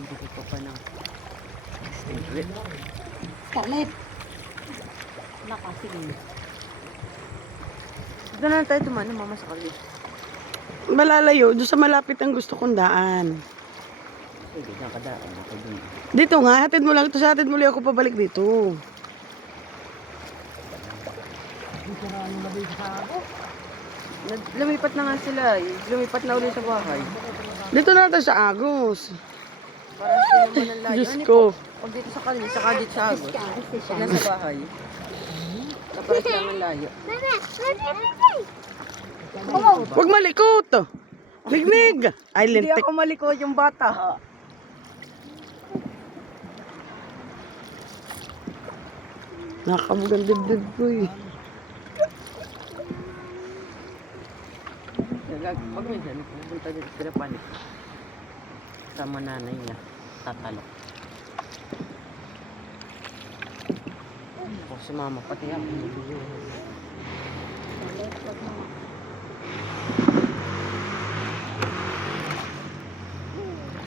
Nakambili ko pa ng stingray. Scarlett. Naka, sige. Doon na tayo tumano, mama, sa kali. Malalayo, doon sa malapit ang gusto kong daan. Sige, nakadaan ako dun. Dito nga, hatid mo lang ito sa hatid mo lang ako pabalik dito. Lumipat na nga sila eh. Lumipat na ulit sa bahay. Dito na tayo sa Agos. Para sila naman ang layo. Diyos Ano ko. po? Pag dito sa kanya, saka dito sa agos. Pag nasa bahay. Kaparas lang ang layo. Huwag malikot. Lignig. Ay, Hindi lintik. ako malikot yung bata. Nakabugang dibdib ko eh. Pag minsan, pupunta dito sila panik. Sama nanay niya. Tatalok. O si mama, pati ako.